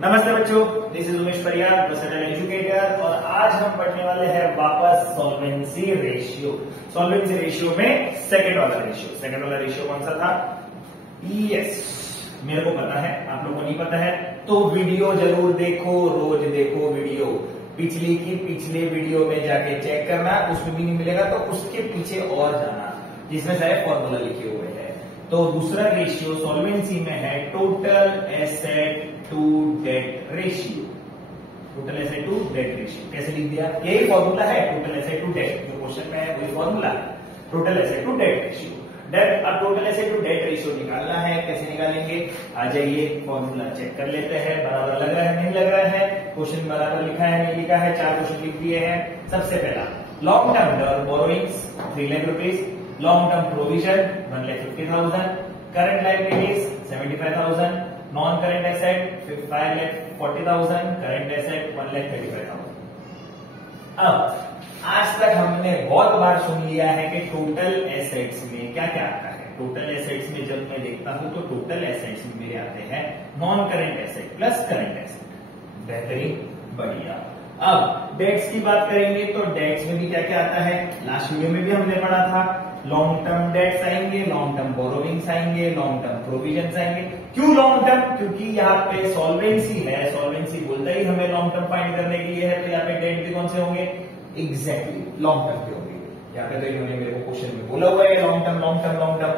नमस्ते बच्चों, this is Umesh Pariyar, professional educator, और आज हम पढ़ने वाले हैं वापस सॉल्वेंसी रेशियो। सॉल्वेंसी रेशियो में सेकंड वाला रेशियो कौन सा था? यस, मेरे को पता है, आप लोगों को नहीं पता है तो वीडियो जरूर देखो, रोज देखो वीडियो। पिछले वीडियो में जाके चेक करना, उसमें भी नहीं मिलेगा तो उसके पीछे और जाना जिसमें सारे फॉर्मूला लिखे हुए हैं। तो दूसरा रेशियो सॉल्वेंसी में है total asset to debt ratio. Total asset to debt ratio कैसे लिख दिया? यही फॉर्मूला है टोटल एसेट टू डेट, जो क्वेश्चन में है वही फॉर्मूला है total asset to debt ratio. Debt अब total asset to debt ratio निकालना है, कैसे निकालेंगे? आ जाइए फॉर्मूला चेक कर लेते हैं। बराबर लग रहा है नहीं लग रहा है? क्वेश्चन बराबर लिखा है नहीं लिखा है? 4 क्वेश्चन लिख दिए हैं। सबसे पहला long term borrowings 3 lakh rupees, long term provision 1,50,000, current liabilities 75,000, non current asset 5,40,000, current asset 1,35,000। अब आज तक हमने बहुत बार सुन लिया है कि टोटल एसेट्स में क्या क्या आता है। टोटल एसेट्स में जब मैं देखता हूं तो टोटल एसेट्स में मेरे आते हैं non current asset plus current asset. बेहतरीन, बढ़िया। अब डेट्स की बात करेंगे तो डेट्स में भी क्या क्या आता है? लास्ट वीडियो में भी हमने पढ़ा था, लॉन्ग टर्म डेट्स आएंगे, लॉन्ग टर्म बोरोविंग्स आएंगे, लॉन्ग टर्म प्रोविजंस आएंगे। क्यों लॉन्ग टर्म? क्योंकि यहाँ पे सॉल्वेंसी है, सॉल्वेंसी बोलता ही हमें लॉन्ग टर्म फाइंड करने के लिए है, तो यहाँ पे डेट भी कौन से होंगे? एग्जैक्टली लॉन्ग टर्म के होंगे। यहाँ पे तो इन्होंने मेरे को क्वेश्चन में बोला हुआ है long term long term long term.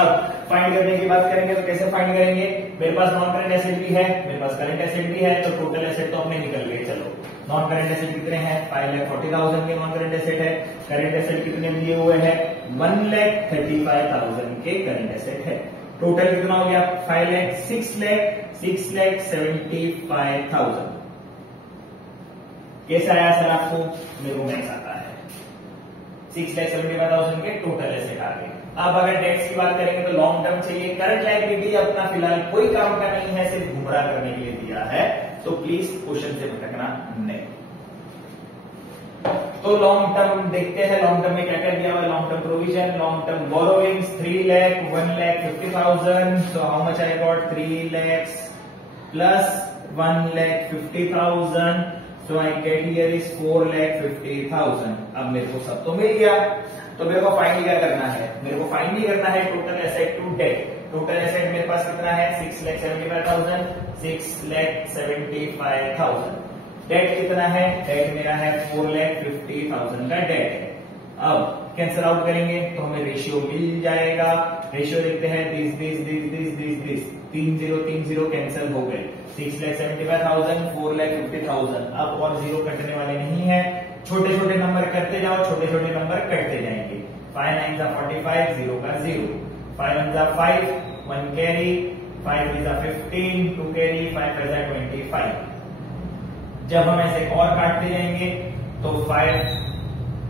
अब फाइंड करने की बात करेंगे तो कैसे फाइंड करेंगे? मेरे पास नॉन करंट एसेट भी है, मेरे पास करंट एसेट भी है, तो टोटल एसेट तो अपने निकल गए। चलो, नॉन करंट एसेट कितने हैं? 5,40,000 के नॉन करंट एसेट है। करंट एसेट कितने दिए हुए हैं? 1,35,000 के करंट एसेट है। टोटल कितना हो गया? 5 लाख, 6,75,000। कैसा आया सर आपको? मेरे को मैक्स आता है 6,75,000 के टोटल एसेट आ गए। अब अगर डेट्स की बात करेंगे तो लॉन्ग टर्म चाहिए। करंट लायबिलिटी अपना फिलहाल कोई काम का नहीं है, सिर्फ गुमराह करने के लिए दिया है, तो प्लीज क्वेश्चन से भटकना नहीं। तो लॉन्ग टर्म देखते हैं, लॉन्ग टर्म में क्या क्या दिया हुआ है? Long term provision, long term borrowings 3 lakh, 1,50,000। So how much I got? 3 lakhs plus 1,50,000। So I get here is 4,50,000। अब मेरे को सब तो मिल गया, तो मेरे को फाइंड क्या करना है? मेरे को फाइंड ही करना है total asset to debt. Total asset मेरे पास कितना है? 6,75,000, 6,75,000। डेट कितना है? डेट मेरा है 4,50,000 का डेट है। अब कैंसिल आउट करेंगे तो हमें रेशियो मिल जाएगा। रेशियो देखते हैं, दिस 3,030 कैंसिल हो गए। 6,75,000, 4,50,000। अब और जीरो कटने वाले नहीं है, छोटे छोटे नंबर करते जाओ, छोटे छोटे नंबर कटते जाएंगे। 5 9 45, 0 का 0, 5 1 5, 1 कैरी, 5 3 15, 2 कैरी, 5 5 25। जब हम ऐसे और काटते जाएंगे तो 5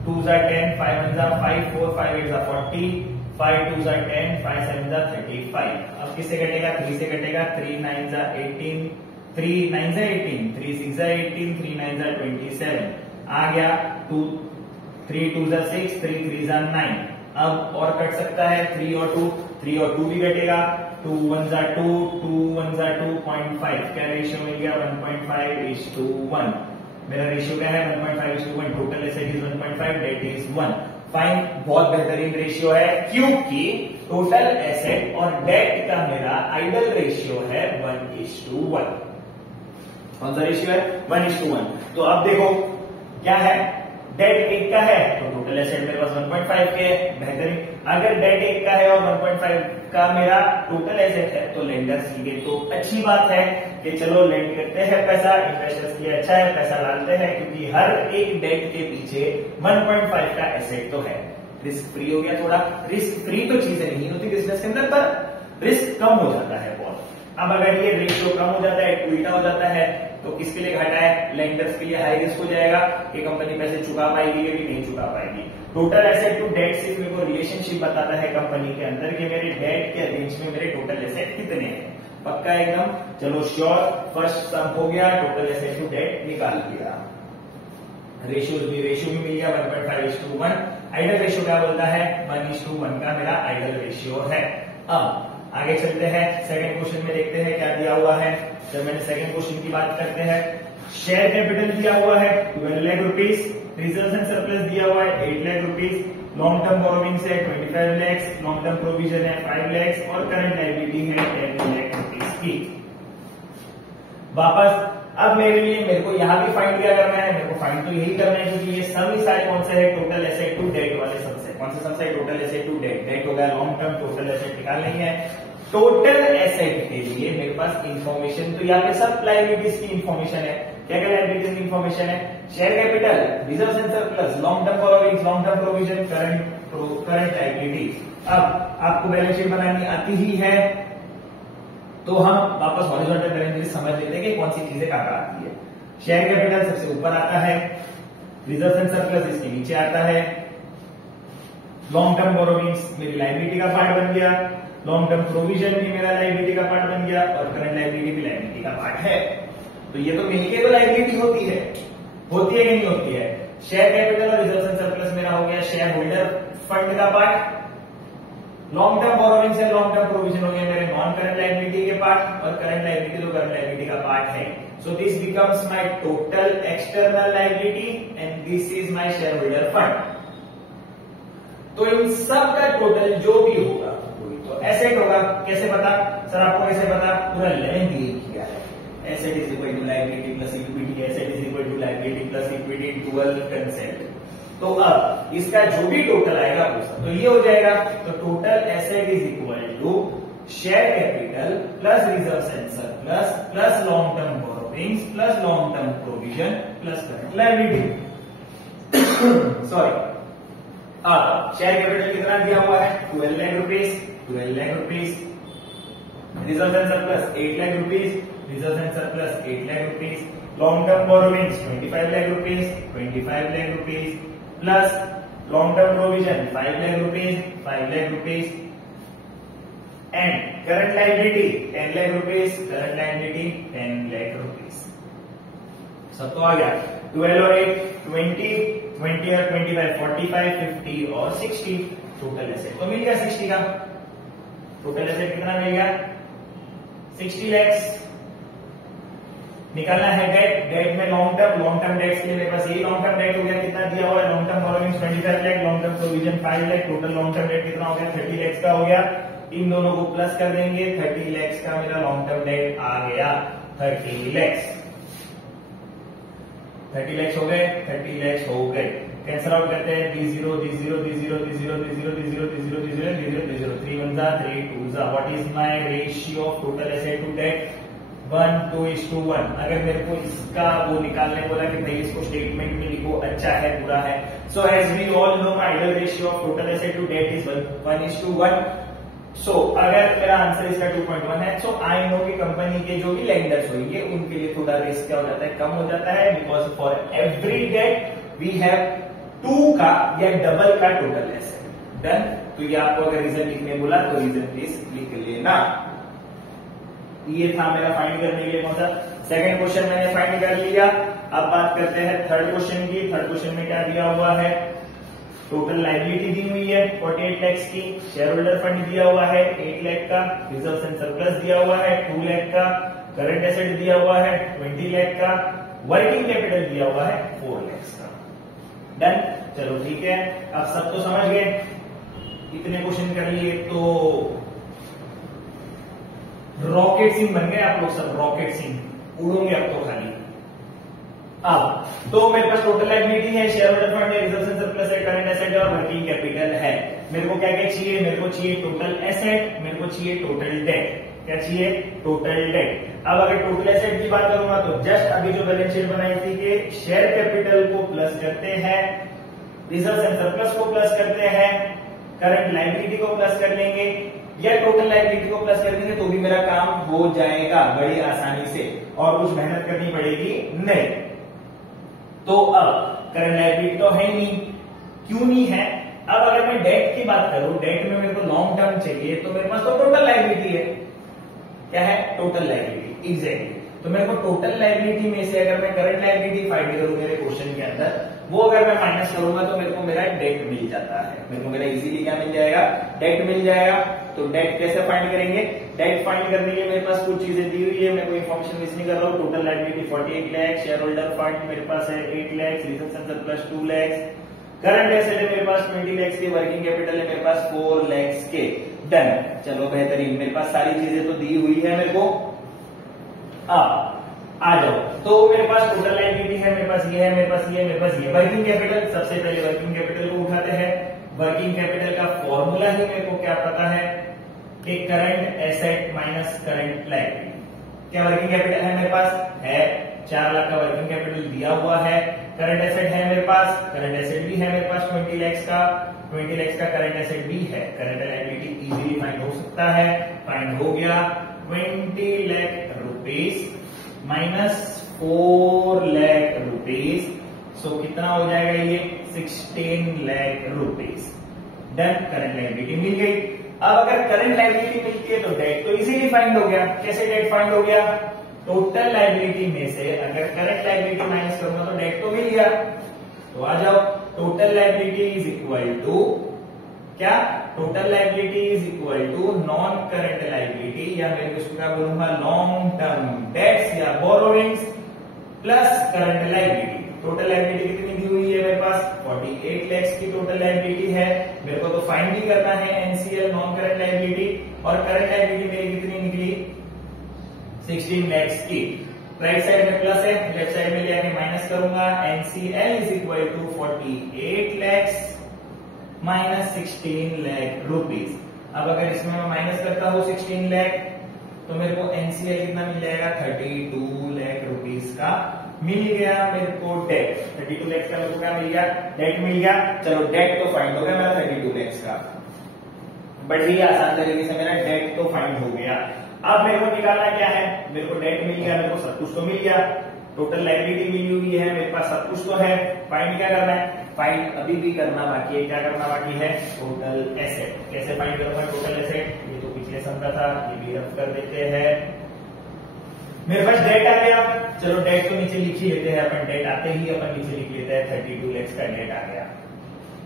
2 10, 5 1 5, 4 5 8 40, 5 2 10, 5 7 35। अब किससे कटेगा? 3 से कटेगा। 3 9 18, 3 9 18, 3 6 18, 3 9 27। आ गया 2 3 2 6, 3 3 9। अब और कट सकता है 3 और 2, 3 और 2 भी कटेगा। 2 1 2, 2 1 2.5। क्या रेशियो मिल गया? 1.5:1। मेरा रेशियो क्या है? 1.5:1। Total asset is 1.5, debt is 1। Fine, बहुत बेहतरीन रेशियो है, क्योंकि टोटल एसेट और डेट का मेरा आइडल रेशियो है 1:1। कौन सा रेशियो है? 1:1। तो अब देखो क्या है? डेट 1 का है तो टोटल एसेट मेरे पास 1.5 के है। बेहतरीन। अगर डेट 1 का है और 1.5 का मेरा टोटल एसेट है तो लेंडर्स के लिए तो अच्छी बात है कि चलो लेंड करते हैं पैसा, इन्वेस्टर्स के लिए अच्छा है, पैसा डालते हैं, क्योंकि हर एक डेट के पीछे 1.5 का एसेट तो है। रिस्क फ्री हो गया थोड़ा। रिस्क फ्री तो चीजें नहीं होती बिजनेस के अंदर, पर रिस्क कम हो जाता है बहुत। अब अगर ये रेशियो कम हो जाता है, उल्टा हो जाता है, तो किसके लिए घाटा है? लेंडर्स के लिए हाई रिस्क हो जाएगा कि कंपनी पैसे चुका पाएगी कि नहीं चुका पाएगी। टोटल एसेट टू डेट सिर्फ मेरे को रिलेशनशिप बताता है कंपनी के अंदर कि मेरे डेट के अगेंस्ट में मेरे टोटल एसेट कितने हैं। पक्का एकदम? चलो श्योर। फर्स्ट सम हो गया, टोटल एसेट टू डेट निकाल दिया। रेशियो भी मिल गया 1.5:1। आइडल रेशियो क्या बोलता है? 1:1 का मेरा आइडल रेशियो है। अब आगे चलते हैं, सेकंड क्वेश्चन में देखते हैं क्या दिया हुआ है। जब मैंने सेकंड क्वेश्चन की बात करते हैं, शेयर कैपिटल दिया हुआ है 12 lakh rupees, reserves and surplus दिया हुआ है 8 lakh rupees, long term borrowings है 25 लाख, लॉन्ग टर्म प्रोविजन है 5 लाख और करंट लायबिलिटी है 10 लाख रुपीज की। वापस अब मेरे को यहाँ भी फाइंड क्या करना है, मेरे को फाइंड तो यही करना है क्योंकि ये सम ही सारे कौन से है, टोटल एसेट टू डेट वाले सम से। कौन से सम से, total asset to debt. Debt हो गया लॉन्ग टर्म, टोटल एसेट निकालनी है। टोटल एसेट के लिए मेरे पास इंफॉर्मेशन, तो यहाँ पे सब लायबिलिटीज की इंफॉर्मेशन है। क्या क्या लायबिलिटीज की इंफॉर्मेशन है, share capital, reserves and surplus, long term borrowings, long term provision, current liability. अब आपको बैलेंस शीट बनानी आती ही है तो हम वापस हॉरिजॉन्टल करेंगे, समझ लेते हैं कि कौन सी चीजें कहां आती है। शेयर कैपिटल सबसे ऊपर आता है, रिजर्व्स एंड सरप्लस इसके नीचे आता है, लॉन्ग टर्म बोरोविंग्स मेरी लायबिलिटी का पार्ट बन गया, लॉन्ग टर्म प्रोविजन भी मेरा लायबिलिटी का पार्ट बन गया और करंट लायबिलिटी भी लायबिलिटी का पार्ट है। तो ये तो मिलके तो लायबिलिटी होती है कि नहीं होती है। शेयर कैपिटल और रिजर्व्स एंड सरप्लस मेरा हो गया शेयर होल्डर फंड का part, long term borrowings and long term provision हो गए मेरे नॉन करंट लायबिलिटी के पार्ट और करंट लायबिलिटी तो करंट लायबिलिटी का पार्ट है। So this becomes my total external liability and this is my share holder fund. तो इन सब का टोटल जो भी होगा तो एसेट होगा। कैसे पता सर, आपको कैसे पता, पूरा लेंथ ये किया है, asset is equal to liability plus equity, asset is equal to liability plus equity, dual concept. तो अब इसका जो भी टोटल आएगा तो ये हो जाएगा, तो total asset is equal to share capital plus reserves and surplus plus long term borrowings plus long term provision plus current liability. Sorry, अब शेयर कैपिटल कितना दिया हुआ है 12 lakh rupees, 12 lakh rupees, reserves and surplus 8 lakh rupees, reserves and surplus 8 lakh rupees, long term borrowings 25 lakh rupees, 25 lakh rupees plus long term provision 5 lakh rupees, 5 lakh rupees and current liability 10 lakh rupees, current liability 10 lakh rupees. सब तो आ गया, 12 और 8 20, 20 और 25 45, 50 और 60 टोटल एसेट तो मिल गया 60 का। टोटल एसेट कितना मिल गया 60 लाख। निकालना है डेट, डेट में लॉन्ग टर्म डेट्स के लिए मेरे पास यही लॉन्ग टर्म डेट हो गया, कितना दिया हुआ है, long term borrowings 25 lakh, long term provision 5 lakh, total long term debt कितना हो गया 30 लाख का हो गया। इन दोनों को प्लस कर देंगे, 30 लाख का मेरा लॉन्ग टर्म डेट आ गया 30 लाख। 30 लाख हो गए, 30 लाख हो गए। कैंसिल आउट करते हैं, D0 D0 D0 D0 D0 D0 D0 D0 D0 3 1 3 2 what is my ratio of total asset to debt 1:1। अगर मेरे को इसका वो निकालने बोला कि भाई इसको स्टेटमेंट में लिखो, अच्छा है बुरा है, so as we all know my ideal ratio of total asset to debt is 1:1। So अगर मेरा आंसर इसका 2.1 है, सो आई नो कि कंपनी के जो भी लेंडर्स होंगे उनके लिए थोड़ा रिस्क क्या हो जाता है, कम हो जाता है, because for every debt we have 2 का या डबल का टोटल एसेट। डन। तो ये आपको अगर रीजन लिखने बोला तो रीजन प्लीज लिख लेना। ये था मेरा फाइंड करने के लिए कौन सा, सेकंड क्वेश्चन मैंने फाइंड कर लिया। अब बात करते हैं थर्ड क्वेश्चन की। थर्ड क्वेश्चन में क्या दिया हुआ है, टोटल लायबिलिटी दी हुई है 48 लाख की, शेयर होल्डर फंड दिया हुआ है 8 लाख का, रिजर्व्स एंड सरप्लस दिया हुआ है 2 लाख का, करंट एसेट दिया हुआ है 20 लाख का, वर्किंग कैपिटल दिया हुआ है 4 लाख का। डन। चलो ठीक है, अब सब तो समझ गए, इतने क्वेश्चन कर लिए तो रॉकेट सिंह बन गए आप लोग सब, रॉकेट सिंह उड़ोगे अब तो खाली। अब तो मेरे पास टोटल लायबिलिटी है, शेयर होल्डर फंड है, रिजर्व्स एंड सरप्लस है, करंट एसेट है और वर्किंग कैपिटल है। मेरे को क्या क्या चाहिए, मेरे को चाहिए टोटल एसेट, मेरे को चाहिए टोटल डेट। क्या चाहिए, टोटल डेट। अब अगर टोटल एसेट की बात करूंगा तो जस्ट अभी जो बैलेंस शीट बनाई थी कि शेयर कैपिटल को प्लस करते हैं, रिजर्व्स एंड सरप्लस को प्लस करते हैं, करंट लायबिलिटी को प्लस कर लेंगे या टोटल लायबिलिटी को प्लस कर देंगे तो भी मेरा काम हो जाएगा बड़ी आसानी से और कुछ मेहनत करनी पड़ेगी नहीं। तो अब करंट लायबिलिटी तो है ही नहीं, क्यों नहीं है। अब अगर मैं डेट की बात करूं, डेट में मेरे को लॉन्ग टर्म चाहिए तो मेरे पास तो टोटल लायबिलिटी है। क्या है, टोटल लायबिलिटी, एग्जैक्टली। तो मेरे को टोटल लायबिलिटी में से अगर मैं करंट लायबिलिटी फाइंड करूं मेरे क्वेश्चन के अंदर, वो अगर मैं माइनस करूंगा तो मेरे को मेरा डेट मिल जाता है। मेरे को मेरा इजीली क्या मिल जाएगा, डेट मिल जाएगा। तो डेट कैसे फाइंड करेंगे? डेट फाइंड करने के लिए मेरे पास कुछ चीजें दी हुई है, मैं कोई इन्फॉर्मेशन मिस नहीं कर रहा हूँ। Total liability 48 lakh, share holder fund मेरे पास है 8 lakh, reserves and surplus 2 lakh, current asset है मेरे पास 20 लाख की, वर्किंग कैपिटल है मेरे पास 4 लाख के। डन, चलो बेहतरीन, मेरे पास सारी चीजें तो दी हुई है मेरे को। अब आ जाओ, तो मेरे पास टोटल लायबिलिटी है, मेरे पास ये है, मेरे पास ये है, मेरे पास ये। वर्किंग कैपिटल, सबसे पहले वर्किंग कैपिटल को उठाते हैं। वर्किंग कैपिटल का फॉर्मूला ही मेरे को क्या पता है कि current asset minus current liability. क्या वर्किंग कैपिटल है मेरे पास? है, 4 लाख का वर्किंग कैपिटल दिया हुआ है। करंट एसेट है मेरे पास, करंट एसेट भी है मेरे पास 20 लाख का, 20 लाख का करंट एसेट भी है। करंट लायबिलिटी इजीली फाइंड हो सकता है, फाइंड हो गया। 20 lakh rupees minus 4 lakh rupees, so कितना हो जाएगा ये? 16 lakh rupees. Done, current liability मिल गई। अब अगर करंट लायबिलिटी मिलती है तो डेट तो इजीली फाइंड हो गया। कैसे डेट फाइंड हो गया? टोटल लायबिलिटी में से अगर करंट लायबिलिटी माइनस करूंगा तो डेट तो मिल गया। तो आ जाओ, total liability is equal to क्या? Total liability is equal to non current liability, या मैं इसको क्या बोलूंगा, लॉन्ग टर्म डेट्स या borrowings plus current liability. Total liability कितनी दी हुई है मेरे पास? 48 लाख की टोटल लायबिलिटी है। मेरे को तो फाइंड भी करना है एनसीएल नॉन करंट लायबिलिटी, और करंट लायबिलिटी मेरी कितनी निकली? 16 लाख की। राइट साइड में प्लस है, लेफ्ट साइड में लेके माइनस करूंगा। NCL is equal to 48 lakh minus 16 lakh rupees. अब अगर इसमें मैं माइनस करता हूं 16 लाख, तो मेरे को एनसीएल कितना मिल जाएगा? 32 लाख रुपीस का मिल गया मेरे को डेट। 32 लाख का मेरे को क्या मिल गया? डेट मिल गया। चलो, डेट तो फाइंड हो गया मेरा 32 लाख का, बड़ी आसान तरीके से मेरा डेट तो फाइंड हो गया। अब मेरे को निकालना क्या है? मेरे को डेट मिल गया, मेरे को सब कुछ तो मिल गया, टोटल लायबिलिटी मिली हुई है, मेरे पास सब कुछ तो है। फाइंड क्या करना है? फाइंड अभी भी करना बाकी है। क्या करना बाकी है? Total asset. कैसे फाइंड करूंगा टोटल एसेट? ये तो पिछले सम का था, ये भी रफ कर देते हैं। मेरे पास डेट आ गया, चलो डेट तो नीचे लिख ही लेते हैं अपन। डेट आते ही अपन नीचे लिख लेते हैं 32 लाख का डेट आ गया।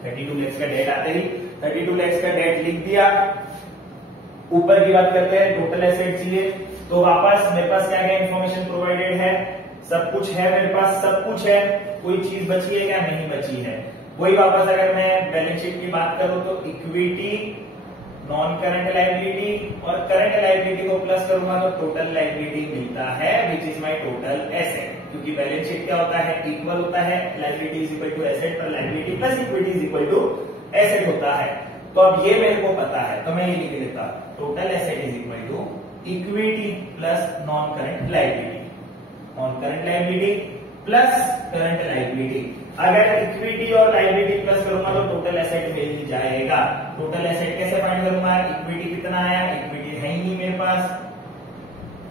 32 लाख का डेट आते ही 32 लाख का डेट लिख दिया। ऊपर की बात करते हैं, टोटल एसेट चाहिए, तो वापस मेरे पास क्या क्या इन्फॉर्मेशन प्रोवाइडेड है? सब कुछ है मेरे पास, सब कुछ है। कोई चीज बची है क्या? नहीं बची है। वही वापस अगर मैं बैलेंस शीट की बात करूं तो इक्विटी, नॉन करंट लायबिलिटी और करंट लायबिलिटी को प्लस करूंगा तो टोटल लायबिलिटी मिलता है, which is my total asset. क्योंकि बैलेंस शीट क्या होता है? इक्वल होता है, liability is equal to asset पर liability plus equity is equal to asset होता है। तो अब ये मेरे को पता है, तो मैं ये लिख देता, total asset is equal to equity plus non current liability, non current liability plus current liability. अगर इक्विटी और लायबिलिटी प्लस करूंगा तो टोटल एसेट मिल जाएगा। टोटल एसेट कैसे फाइंड करूंगा? इक्विटी कितना आया? इक्विटी है ही नहीं मेरे पास,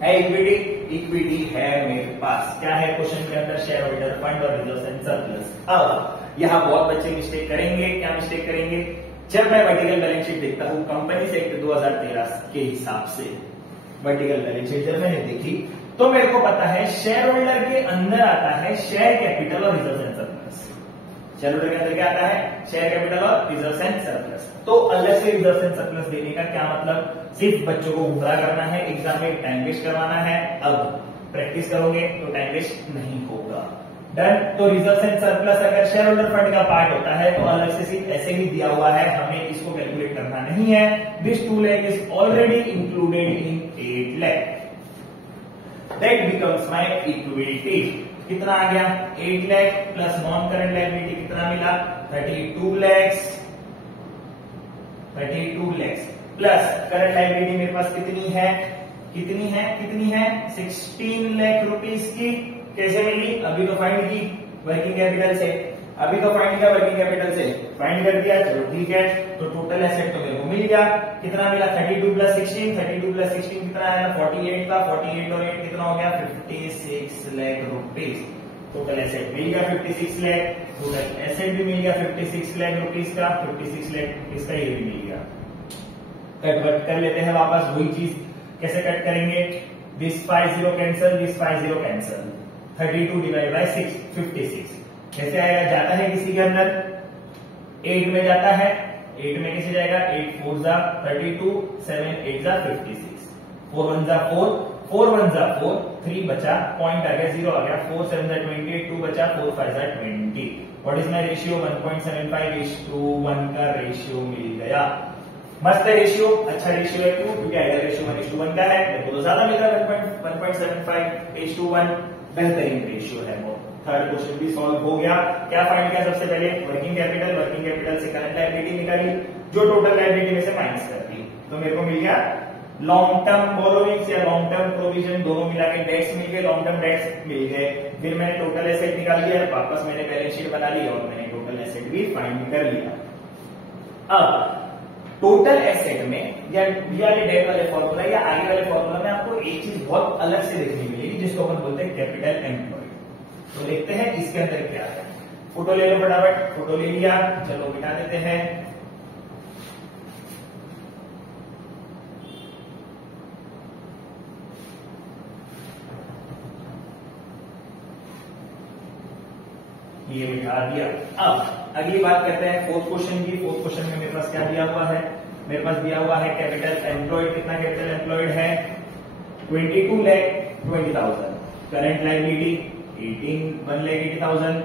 है इक्विटी? इक्विटी है मेरे पास। क्या है क्वेश्चन के अंदर? शेयर होल्डर फंड और रिजर्व्स एंड सरप्लस। अब यहाँ बहुत बच्चे मिस्टेक करेंगे। क्या मिस्टेक करेंगे? जब मैं वर्टिकल बैलेंस शीट देखता हूँ कंपनीज एक्ट 2013 के हिसाब से, वर्टिकल बैलेंस शीट जब मैंने देखी तो मेरे को पता है शेयर होल्डर के अंदर आता है शेयर कैपिटल और reserves and surplus. Share holder के अंदर क्या आता है? शेयर कैपिटल और रिजर्व्स एंड सरप्लस। तो अलग से रिजर्व्स एंड सरप्लस देने का क्या मतलब? सिर्फ बच्चों को गुमराह करना है, एग्जाम में टाइम वेस्ट करवाना है। अब प्रैक्टिस करोगे तो टाइम वेस्ट नहीं होगा। डन। तो रिजर्व्स एंड सरप्लस अगर शेयर होल्डर फंड का पार्ट होता है तो अलग से सिर्फ ऐसे ही दिया हुआ है, हमें इसको कैलकुलेट करना नहीं है। This 2 lakh is already included in 8 lakh. That becomes my equity. कितना आ गया? 8 lakh plus non current liability कितना मिला? 32 lakh. 32 lakh plus current liability मेरे पास कितनी है? कितनी है? कितनी है? 16 लाख रुपीस की। कैसे मिली? अभी तो फाइंड की वर्किंग कैपिटल से, अभी तो फाइंड किया वर्किंग कैपिटल से, फाइंड कर दिया, चलो ठीक है। तो टोटल एसेट तो मेरे को मिल गया। कितना मिला? 32 प्लस 16, 32 प्लस 16 कितना आया? 48 का, 48 और 8 कितना हो गया? 56 लाख रुपीस। टोटल एसेट मिल गया 56 लाख, टोटल एसेट भी मिल गया 56 लाख रुपीस का, 56 लाख रुपीस का ये भी मिल गया। कट कर लेते हैं वापस वही चीज। कैसे कट करेंगे? This 50 cancel, this 50 cancel, 32 divide by 6, 56। कैसे आएगा? जाता है किसी के अंदर 8 में जाता है, 8 में कैसे जाएगा, 8 4 जा 32, 7 8 जा 56, 4 1 जा 4, 4 1 जा 4, 3 बचा, पॉइंट आ गया 0 आ गया, 4 7 जा 28, 2 बचा, 4 5 जा 20। व्हाट इज माय रेशियो, 1.75:1 का रेशियो मिल गया। मस्त है रेशियो, अच्छा रेशियो है। क्यों? क्योंकि आइडियल रेशियो 1:1 का है, मेरे को तो ज्यादा मिल रहा है 1.75:1, बेहतरीन रेशियो है वो। थर्ड क्वेश्चन भी सॉल्व हो गया। क्या फाइंड किया सबसे पहले, वर्किंग कैपिटल से करंट लायबिलिटी निकाली जो टोटल लायबिलिटी में से माइनस कर दी, तो मेरे को मिल गया लॉन्ग टर्म बोरोइंग्स या लॉन्ग टर्म प्रोविजन, दोनों मिला के डेट्स मिल गए, लॉन्ग टर्म डेट्स मिल गए। फिर मैंने टोटल एसेट निकाल लिया, वापस मैंने बैलेंस शीट बना ली और मैंने टोटल एसेट भी फाइंड कर लिया। अब टोटल एसेट में या वाले डेट वाले फॉर्मूला या आगे वाले फॉर्मूला में आपको एक चीज बहुत अलग से देखने मिलेगी जिसको अपन बोलते हैं कैपिटल एम्प्लॉयड। तो देखते हैं इसके अंदर क्या है। फोटो ले लो फटाफट, फोटो ले लिया, चलो मिटा देते हैं। ये मिटा दिया। अब अगली बात करते हैं फोर्थ क्वेश्चन की। फोर्थ क्वेश्चन में मेरे पास क्या दिया हुआ है, मेरे पास दिया हुआ है कैपिटल एम्प्लॉयड। कितना कैपिटल एम्प्लॉयड है, 22,20,000। Current liability 1,80,000।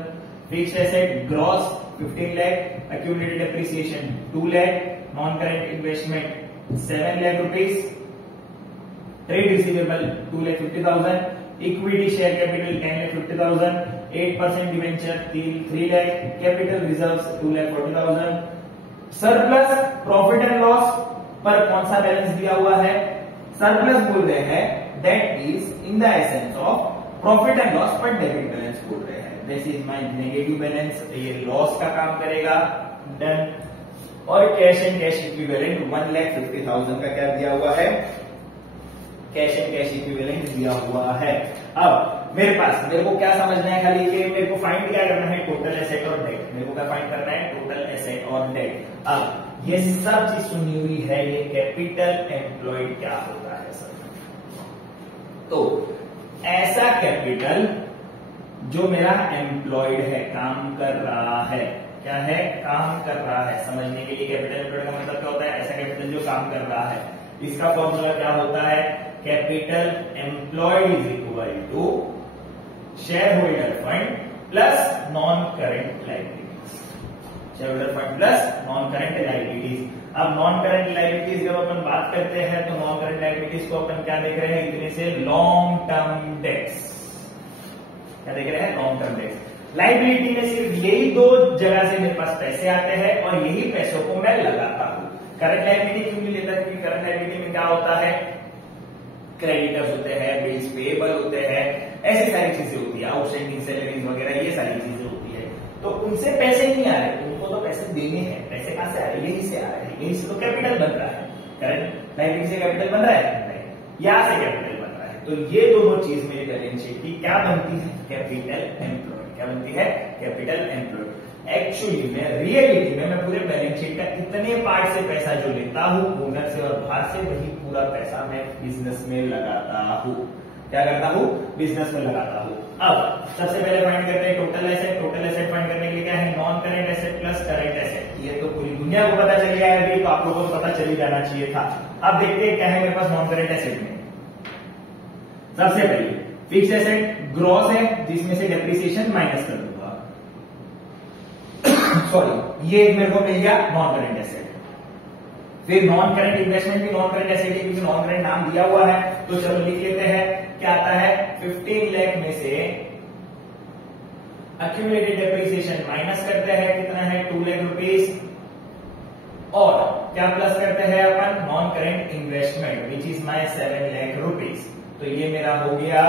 Fixed asset gross 15 lakh. Accumulated depreciation 2 lakh. Non current investment 7 lakh rupees. Trade receivable 2,50,000। Equity share capital 10,50,000। 8% debenture 3 lakh. Capital reserves 2,40,000। Surplus profit and loss पर कौन सा बैलेंस दिया हुआ है, सरप्लस बोल रहे हैं, that is in the essence of profit and loss पर डेबिट बैलेंस बोल रहे हैं। This is my negative balance, ये लॉस का काम करेगा। डन। और कैश एंड कैश इक्विवेलेंट 1,50,000 का क्या दिया हुआ है, कैश एंड कैश इक्विवेलेंट दिया हुआ है। अब मेरे को क्या समझना है खाली, कि मेरे को फाइंड क्या करना है, टोटल एसेट और डेट। मेरे को क्या फाइंड करना है, टोटल एसेट और डेट। अब ये सब चीज सुनी हुई है, ये कैपिटल एम्प्लॉयड क्या होता है सर। तो ऐसा कैपिटल जो मेरा एम्प्लॉयड है, काम कर रहा है, क्या है, काम कर रहा है। समझने के लिए कैपिटल एम्प्लॉयड का मतलब क्या होता है, ऐसा कैपिटल जो काम कर रहा है। इसका फॉर्मूला क्या होता है, capital employed is equal to shareholder fund plus non current liabilities. Shareholder fund plus non current liabilities. अब नॉन करेंट लायबिलिटीज जब अपन बात करते हैं तो नॉन करेंट लायबिलिटीज को अपन क्या देख रहे हैं, इतने से लॉन्ग टर्म डेट्स। क्या देख रहे हैं, लॉन्ग टर्म डेट्स। लायबिलिटी में सिर्फ यही दो जगह से मेरे पास पैसे आते हैं और यही पैसों को मैं लगाता हूं। करंट लायबिलिटी क्यों नहीं लेता, क्योंकि करंट लायबिलिटी में क्या होता है, क्रेडिटर्स होते हैं, बिल्स पेएबल होते हैं, ऐसी सारी चीजें होती है, आउटस्टैंडिंग सैलरीज वगैरह, ये सारी चीजें होती है। तो उनसे पैसे नहीं आ रहे, उनको तो पैसे देने हैं। पैसे कहां से आ रहे हैं, यही से आ रहे हैं, यही से तो कैपिटल बन रहा है। करंट लायबिलिटी से कैपिटल बन रहा है, यहां से कैपिटल बन रहा है। तो ये दोनों चीज मेरी बैलेंस शीट की क्या बनती है, कैपिटल एम्प्लॉयड। क्या बनती है, कैपिटल एम्प्लॉयड। एक्चुअली में रियलिटी में मैं पूरे बैलेंस शीट का इतने पार्ट से पैसा जो लेता हूं ओनर से और बाहर से, वही पूरा पैसा मैं बिजनेस में लगाता हूं। क्या करता हूं, बिजनेस में लगाता हूं। अब सबसे पहले फाइंड करते हैं total asset. Total asset find करने के लिए क्या है, non current asset plus current asset. ये तो पूरी दुनिया को पता चल गया है, तो आप लोगों को पता चल ही जाना चाहिए था। अब देखते हैं क्या है मेरे पास नॉन करेंट एसेट में। सबसे पहले फिक्स एसेट ग्रॉस है, जिसमें से डेप्रिसिएशन माइनस कर दूंगा। सॉरी, ये मेरे को मिल गया नॉन करेंट एसेट। फिर नॉन करेंट इन्वेस्टमेंट भी नॉन करेंट एसेट है, क्योंकि नॉन करेंट नाम दिया हुआ है। तो चलो लिख लेते हैं, क्या आता है, 15 लाख में से एक्यूमुलेटेड डेप्रिसिएशन माइनस करते हैं, कितना है, 2 लाख रुपीज। और क्या प्लस करते हैं अपन, non current investment which is my 7 lakh rupees. तो ये मेरा हो गया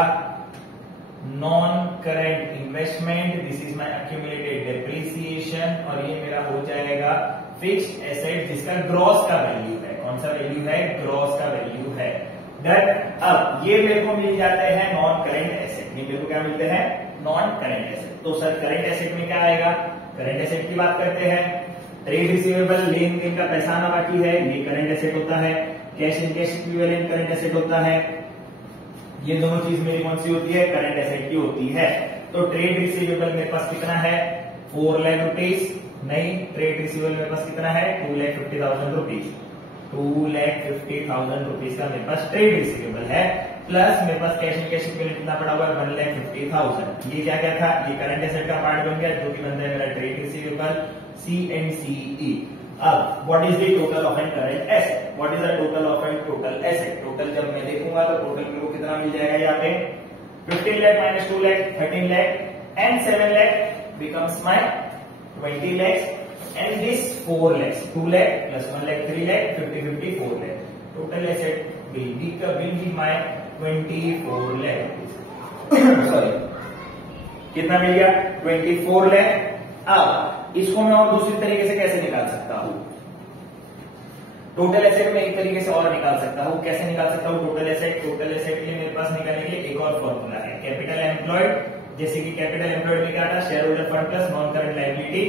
non current investment, this is my accumulated depreciation, और ये मेरा हो जाएगा फिक्स्ड एसेट जिसका ग्रॉस का वैल्यू है। कौन सा वैल्यू है, ग्रॉस का वैल्यू है। डन। अब ये मेरे को मिल जाते हैं नॉन करेंट एसेट। ये मेरे को क्या मिलते हैं, नॉन करेंट एसेट। तो सर करेंट एसेट में क्या आएगा, करेंट एसेट की बात करते हैं। ट्रेड रिसीवेबल, लेन देन का पैसा आना बाकी है, ये करंट एसेट होता है। Cash and cash equivalent current asset होता है। ये दोनों चीज मेरी कौन सी होती है, करंट एसेट की होती है। तो ट्रेड रिसीवेबल मेरे पास कितना है, 4 लाख रुपीज। नई ट्रेड रिसीवेबल मेरे पास कितना है 2,50,000 रुपीज, 2,50,000 रुपीज का मेरे पास ट्रेड रिसीवेबल है, प्लस मेरे पास कैश एंड कैश इक्विवेलेंट कितना पड़ा हुआ है 1,50,000। ये क्या क्या था, ये करंट एसेट का पार्ट बन गया जो कि बनता है मेरा ट्रेड रिसीवेबल C&CE। अब what is the total of an current asset, what is the total of an total asset, total जब मैं देखूंगा तो टोटल मेरे को कितना मिल जाएगा यहाँ पे 15 lakh minus 2 lakh 13 lakh and 7 lakh becomes my 20 lakhs and this 4 lakhs 2 lakh plus 1 lakh 3 lakh 50 4 lakh total asset will be my 24 lakh sorry कितना मिल गया 24 lakh। अब इसको मैं और दूसरी तरीके से कैसे निकाल सकता हूं, टोटल एसेट में एक तरीके से और निकाल सकता हूं, कैसे निकाल सकता हूं टोटल एसेट के लिए मेरे पास निकालने के लिए एक और फॉर्मूला है कैपिटल एम्प्लॉयड, जैसे कि कैपिटल एम्प्लॉयड में क्या था share holder fund plus non current liability,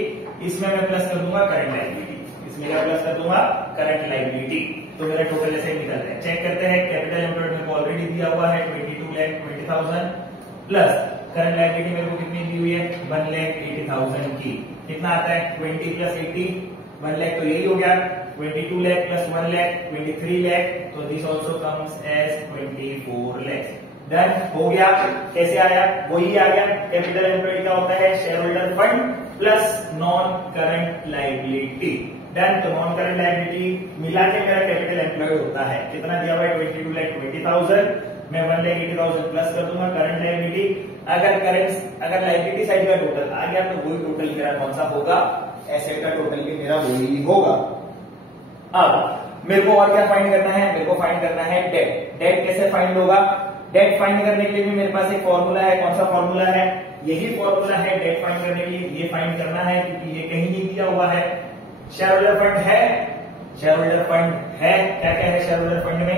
इसमें मैं प्लस कर दूंगा करंट लायबिलिटी, इसमें क्या प्लस कर दूंगा करंट लायबिलिटी, तो मेरा टोटल एसेट निकल रहा है। चेक करते हैं कैपिटल एम्प्लॉयड मेरे को ऑलरेडी दिया हुआ है 22,20,000 प्लस करंट लायबिलिटी मेरे को कितनी दी हुई है 1,80,000 की, कितना आता है 20 प्लस 80 1 लाख, तो यही हो गया 22 लाख प्लस 1 लाख 23 लाख, तो this also comes as 24 lakh. Done हो गया। कैसे आया, वही आ गया कैपिटल एम्प्लॉयड क्या होता है share holder fund plus non current liability. Done, तो नॉन करंट लायबिलिटी मिला के मेरा कैपिटल एम्प्लॉयड होता है, कितना दिया हुआ है 22,20,000, मैं 1,80,000 प्लस कर दूंगा करंट लायबिलिटी। अगर लायबिलिटी साइड का टोटल आ गया तो वही टोटल मेरा कौन सा होगा, एसेट का टोटल भी मेरा वही होगा। अब मेरे को और क्या फाइंड करना है, मेरे को फाइंड करना है डेट। डेट कैसे फाइंड होगा, डेट फाइंड करने के लिए भी मेरे पास एक फॉर्मूला है, कौन सा फॉर्मूला है, यही फॉर्मूला है डेट फाइंड करने के लिए, ये फाइंड करना है क्योंकि ये कहीं नहीं दिया हुआ है। शेयर होल्डर फंड है, शेयर होल्डर फंड है, क्या क्या है शेयर होल्डर फंड में,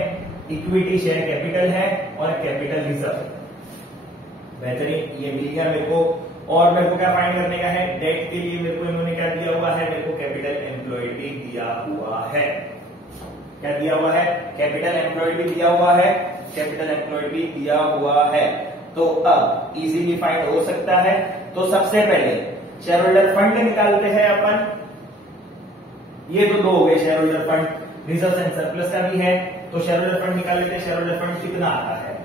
इक्विटी शेयर कैपिटल है और कैपिटल रिजर्व। बेहतरीन, ये मिल गया मेरे को। और मेरे को क्या फाइंड करने का है, डेट के लिए मेरे को इन्होंने क्या दिया हुआ है, मेरे को कैपिटल एम्प्लॉयड भी दिया हुआ है। क्या दिया हुआ है, कैपिटल एम्प्लॉयड भी दिया हुआ है, कैपिटल एम्प्लॉयड भी दिया हुआ है। तो अब इजीली फाइंड हो सकता है। तो सबसे पहले शेयर होल्डर फंड निकालते हैं अपन, ये तो दो हो गए share holder fund, reserve and surplus का भी है, तो शेयर होल्डर फंड निकाल लेते हैं। शेयर होल्डर फंड कितना आता है,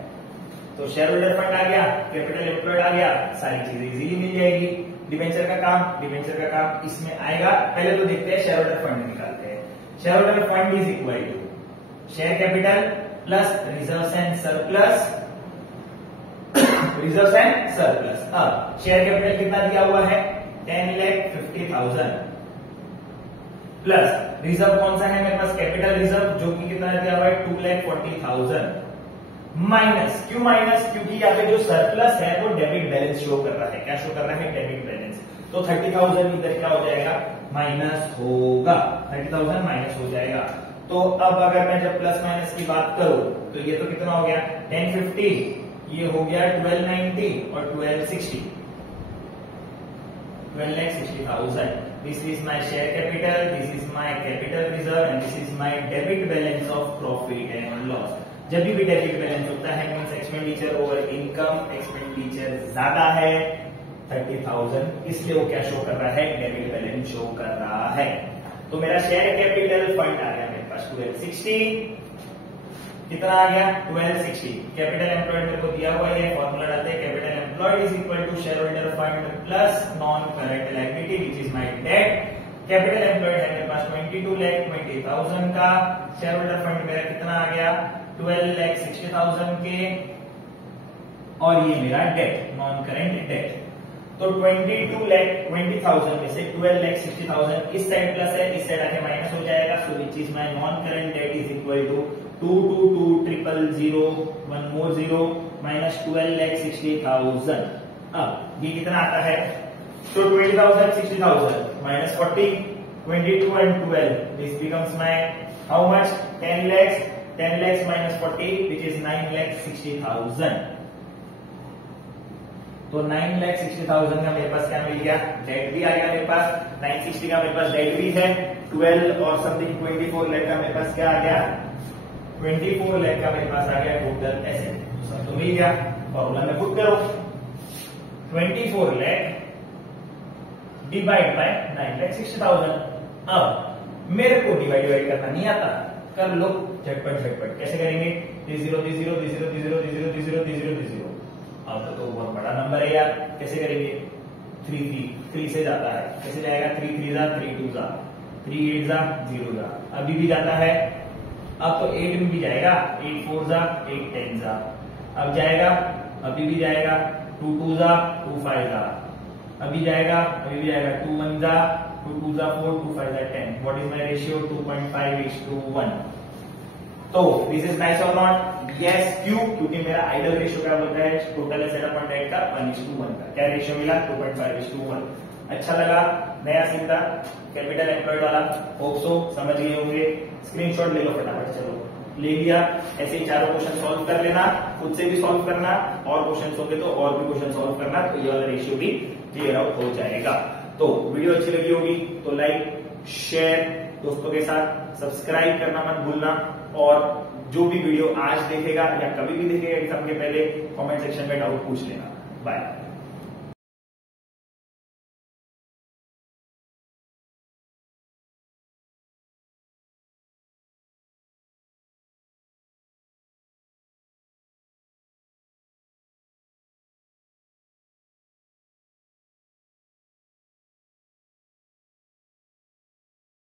तो शेयर होल्डर फंड आ गया, कैपिटल एम्प्लॉयड आ गया, सारी चीजें इजीली मिल जाएगी। डिबेंचर का काम इसमें आएगा। पहले तो देखते हैं शेयर होल्डर फंड निकालते हैं। Shareholder fund is equal to share capital plus reserve and surplus, reserve and surplus. अब शेयर कैपिटल कितना दिया हुआ है 10,50,000 प्लस रिजर्व कौन सा है मेरे पास, कैपिटल रिजर्व जो कि कितना दिया हुआ है 2,40,000 माइनस, क्यों माइनस, क्योंकि यहाँ पे जो सरप्लस है वो डेबिट बैलेंस शो कर रहा है। क्या शो कर रहा है, डेबिट बैलेंस। तो 30,000 इधर क्या हो जाएगा, माइनस होगा, 30,000 माइनस हो जाएगा। तो अब अगर मैं जब प्लस माइनस की बात करूं तो ये तो कितना हो गया 1050, ये हो गया 1290 और 1260, 12,60,000। This is my share capital, this is my capital reserve and this is my debit balance of profit and loss. जब भी डेबिट बैलेंस होता है means expenditure over income, expenditure ज्यादा है 30,000, इसलिए वो क्या शो कर रहा है, डेबिट बैलेंस शो कर रहा है। तो मेरा शेयर कैपिटल फंड आ गया मेरे पास 1260, कितना आ गया 1260। कैपिटल एम्प्लॉयड मेरे को दिया हुआ है, फॉर्मूला डालते हैं capital employed is equal to shareholder fund plus non current liability which is my debt. Capital employed है मेरे पास 22,20,000 का, शेयर होल्डर फंड मेरा कितना आ गया 12,60,000 के, और ये मेरा डेट नॉन करेंट डेट। तो 22,20,000 में से 12,60,000 इस साइड प्लस है, इस साइड आके माइनस हो जाएगा। So which is my non current debt is equal to 222,000 minus 12,60,000। अब ये कितना आता है, तो 20,000 60,000 minus 40, 22 and 12, this becomes my how much 10 lakhs minus 40 which is 9,60,000। तो 9,60,000 का मेरे पास क्या मिल गया, डेट भी आ गया मेरे पास, 960 का मेरे पास डेट भी है, 12 और समथिंग 24 लाख का मेरे पास क्या आ गया, 24 लाख का मेरे पास आ गया टोटल एसेट। सब तो मिल गया, फॉर्मूला में पुट करो 24 लाख डिवाइड बाय 9,60,000। अब मेरे को डिवाइड करना नहीं आता, कर लो झटपट। कैसे करेंगे? D0 D0 D0 D0 D0 D0 D0 D0। अब तो बहुत बड़ा नंबर है यार, कैसे करेंगे? 3 से जाता है, कैसे जाएगा? 3 3 जा 3 2 जा 3 8 जा 0 जा, अभी भी जाता है। अब तो 8 में भी जाएगा, 8 4 जा 8 10 जा, अब जाएगा, अभी भी जाएगा। 2 2 जा 2 5 जा, अभी जाएगा, अभी भी जाएगा। 2 1 जा 2 2 जा 4 2 5 जा 10। What is my ratio? 2.5:1। तो दिस इज नाइस और नॉट? यस। क्यों? क्योंकि मेरा आइडियल रेशियो क्या होता है टोटल एसेट अपॉन डेट का 1:1 का। क्या रेशियो मिला? 2.5:1। अच्छा लगा, नया सीखा कैपिटल एम्प्लॉयड वाला। होप सो समझ गए होंगे। स्क्रीनशॉट ले लो फटाफट, चलो ले लिया। ऐसे ही चारों क्वेश्चन सॉल्व कर लेना, खुद से भी सॉल्व करना, और क्वेश्चन होंगे तो और भी क्वेश्चन सॉल्व करना, तो ये वाला रेशियो भी क्लियर आउट हो जाएगा। तो वीडियो अच्छी लगी होगी तो लाइक शेयर दोस्तों के साथ, सब्सक्राइब करना मत भूलना, और जो भी वीडियो आज देखेगा या कभी भी देखेगा एग्जाम के पहले कमेंट सेक्शन में डाउट पूछ लेना। बाय।